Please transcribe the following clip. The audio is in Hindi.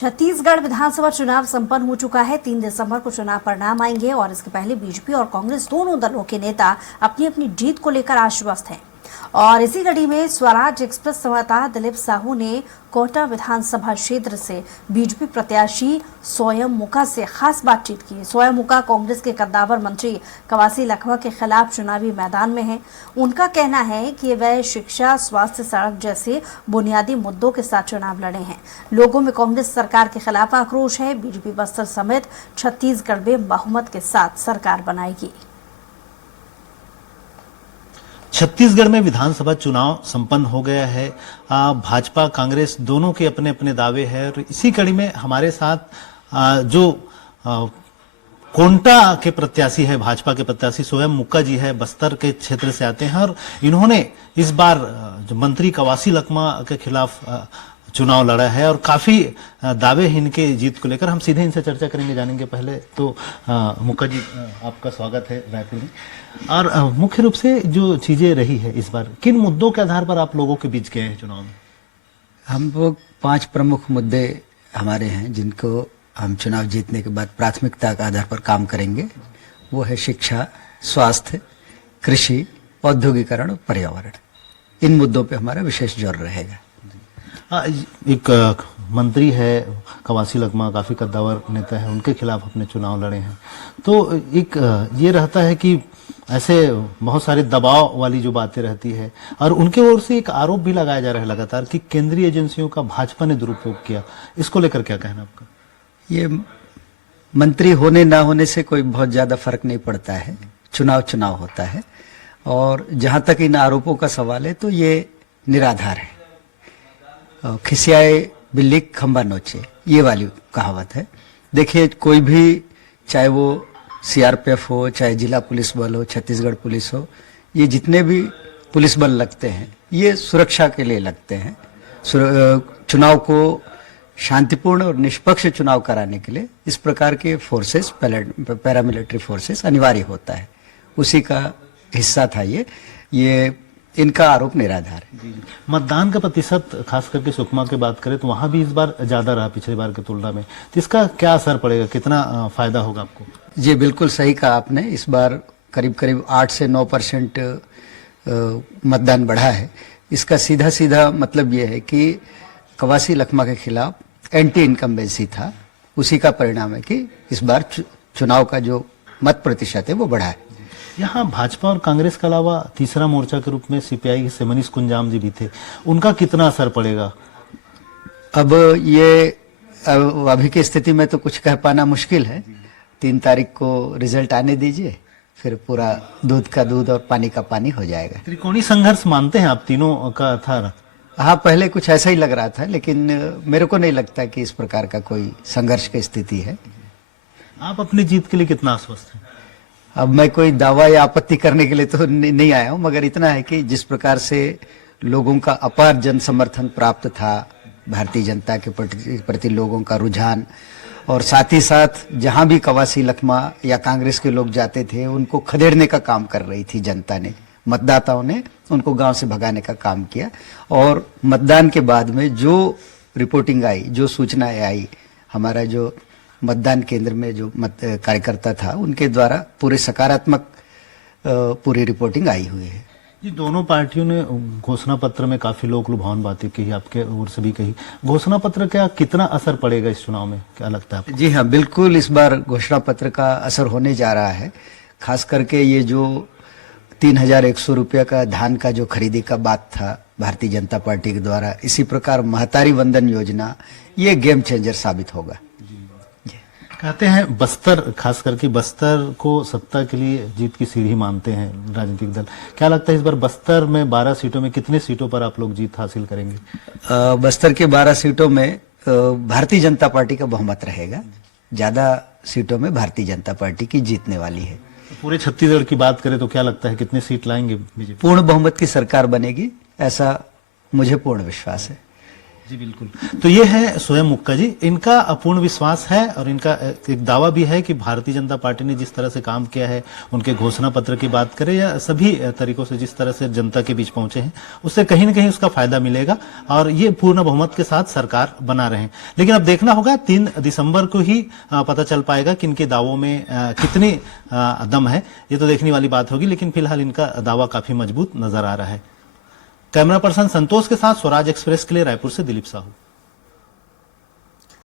छत्तीसगढ़ विधानसभा चुनाव संपन्न हो चुका है। 3 दिसंबर को चुनाव परिणाम आएंगे और इसके पहले बीजेपी और कांग्रेस दोनों दलों के नेता अपनी अपनी जीत को लेकर आश्वस्त हैं। और इसी कड़ी में स्वराज एक्सप्रेस संवाददाता दिलीप साहू ने कोटा विधानसभा क्षेत्र से बीजेपी प्रत्याशी सोयम मुका से खास बातचीत की। सोयम मुका कांग्रेस के कद्दावर मंत्री कवासी लखमा के खिलाफ चुनावी मैदान में हैं। उनका कहना है कि वह शिक्षा, स्वास्थ्य, सड़क जैसे बुनियादी मुद्दों के साथ चुनाव लड़े हैं। लोगों में कांग्रेस सरकार के खिलाफ आक्रोश है। बीजेपी बस्तर समेत छत्तीसगढ़ में बहुमत के साथ सरकार बनाएगी। छत्तीसगढ़ में विधानसभा चुनाव संपन्न हो गया है। भाजपा कांग्रेस दोनों के अपने अपने दावे हैं और इसी कड़ी में हमारे साथ जो कोंटा के प्रत्याशी है, भाजपा के प्रत्याशी सोयम मुक्का जी है, बस्तर के क्षेत्र से आते हैं और इन्होंने इस बार जो मंत्री कवासी लखमा के खिलाफ चुनाव लड़ा है और काफी दावे हैं इनके जीत को लेकर। हम सीधे इनसे चर्चा करेंगे, जानेंगे। पहले तो मुक्का जी, आपका स्वागत है रायपुर में। और मुख्य रूप से जो चीजें रही है इस बार, किन मुद्दों के आधार पर आप लोगों के बीच गए हैं चुनाव में? हम लोग 5 प्रमुख मुद्दे हमारे हैं जिनको हम चुनाव जीतने के बाद प्राथमिकता के आधार पर काम करेंगे। वो है शिक्षा, स्वास्थ्य, कृषि, औद्योगिकरण और पर्यावरण। इन मुद्दों पे हमारा विशेष जोर रहेगा। एक मंत्री है कवासी लखमा, काफी कद्दावर नेता है, उनके खिलाफ अपने चुनाव लड़े हैं। तो एक ये रहता है कि ऐसे बहुत सारे दबाव वाली जो बातें रहती है और उनके ओर से एक आरोप भी लगाया जा रहा है लगातार कि केंद्रीय एजेंसियों का भाजपा ने दुरुपयोग किया। इसको लेकर क्या कहना आपका? ये मंत्री होने ना होने से कोई बहुत ज्यादा फर्क नहीं पड़ता है। चुनाव होता है और जहां तक इन आरोपों का सवाल है तो ये निराधार है। खिसियाए बिल्ली खंबा नोचे, ये वाली कहावत है। देखिए, कोई भी, चाहे वो सीआरपीएफ हो, चाहे जिला पुलिस बल हो, छत्तीसगढ़ पुलिस हो, ये जितने भी पुलिस बल लगते हैं ये सुरक्षा के लिए लगते हैं। चुनाव को शांतिपूर्ण और निष्पक्ष चुनाव कराने के लिए इस प्रकार के फोर्सेस, पैरामिलिट्री फोर्सेस अनिवार्य होता है। उसी का हिस्सा था ये इनका आरोप निराधार है। मतदान का प्रतिशत खास करके सुकमा की बात करें तो वहां भी इस बार ज्यादा रहा पिछली बार की तुलना में। तो इसका क्या असर पड़ेगा, कितना फायदा होगा आपको? जी बिल्कुल सही कहा आपने। इस बार करीब 8 से 9% मतदान बढ़ा है। इसका सीधा मतलब ये है कि कवासी लखमा के खिलाफ एंटी इनकम्बेंसी था। उसी का परिणाम है कि इस बार चुनाव का जो मत प्रतिशत है वो बढ़ा है। यहाँ भाजपा और कांग्रेस के अलावा तीसरा मोर्चा के रूप में सीपीआई से मनीष कुंजाम जी भी थे। उनका कितना असर पड़ेगा? अब अभी की स्थिति में तो कुछ कह पाना मुश्किल है। 3 तारीख को रिजल्ट आने दीजिए, फिर पूरा दूध का दूध और पानी का पानी हो जाएगा। त्रिकोणी संघर्ष मानते हैं आप? तीनों का था। हाँ, पहले कुछ ऐसा ही लग रहा था, लेकिन मेरे को नहीं लगता कि इस प्रकार का कोई संघर्ष की स्थिति है। आप अपनी जीत के लिए कितना आश्वस्त हैं? अब मैं कोई दावा या आपत्ति करने के लिए तो नहीं आया हूं, मगर इतना है कि जिस प्रकार से लोगों का अपार जन समर्थन प्राप्त था, भारतीय जनता के प्रति लोगों का रुझान, और साथ ही साथ जहां भी कवासी लखमा या कांग्रेस के लोग जाते थे उनको खदेड़ने का काम कर रही थी जनता ने, मतदाताओं ने उनको गांव से भगाने का काम किया। और मतदान के बाद में जो रिपोर्टिंग आई, जो सूचनाएं आई, हमारा जो मतदान केंद्र में जो कार्यकर्ता था उनके द्वारा पूरे सकारात्मक पूरी रिपोर्टिंग आई हुई है। जी, दोनों पार्टियों ने घोषणा पत्र में काफी लोग लुभावन बातें कही, आपके ओर से भी कही। घोषणा पत्र का कितना असर पड़ेगा इस चुनाव में, क्या लगता है आपको? जी हाँ, बिल्कुल इस बार घोषणा पत्र का असर होने जा रहा है। खास करके ये जो 3100 रुपये का धान का जो खरीदी का बात था भारतीय जनता पार्टी के द्वारा, इसी प्रकार महतारी वंदन योजना, ये गेम चेंजर साबित होगा। कहते हैं बस्तर, खास करके बस्तर को सत्ता के लिए जीत की सीढ़ी मानते हैं राजनीतिक दल। क्या लगता है इस बार बस्तर में 12 सीटों में कितने सीटों पर आप लोग जीत हासिल करेंगे? बस्तर के 12 सीटों में भारतीय जनता पार्टी का बहुमत रहेगा। ज्यादा सीटों में भारतीय जनता पार्टी की जीतने वाली है। पूरे छत्तीसगढ़ की बात करें तो क्या लगता है कितने सीट लाएंगे बीजेपी? पूर्ण बहुमत की सरकार बनेगी, ऐसा मुझे पूर्ण विश्वास है। जी बिल्कुल। तो ये है स्वयं मुक्का जी, इनका अपूर्ण विश्वास है और इनका एक दावा भी है कि भारतीय जनता पार्टी ने जिस तरह से काम किया है, उनके घोषणा पत्र की बात करें या सभी तरीकों से जिस तरह से जनता के बीच पहुंचे हैं, उससे कहीं न कहीं उसका फायदा मिलेगा और ये पूर्ण बहुमत के साथ सरकार बना रहे हैं। लेकिन अब देखना होगा 3 दिसंबर को ही पता चल पाएगा कि इनके दावों में कितनी दम है, ये तो देखने वाली बात होगी। लेकिन फिलहाल इनका दावा काफी मजबूत नजर आ रहा है। कैमरा पर्सन संतोष के साथ स्वराज एक्सप्रेस के लिए रायपुर से दिलीप साहू।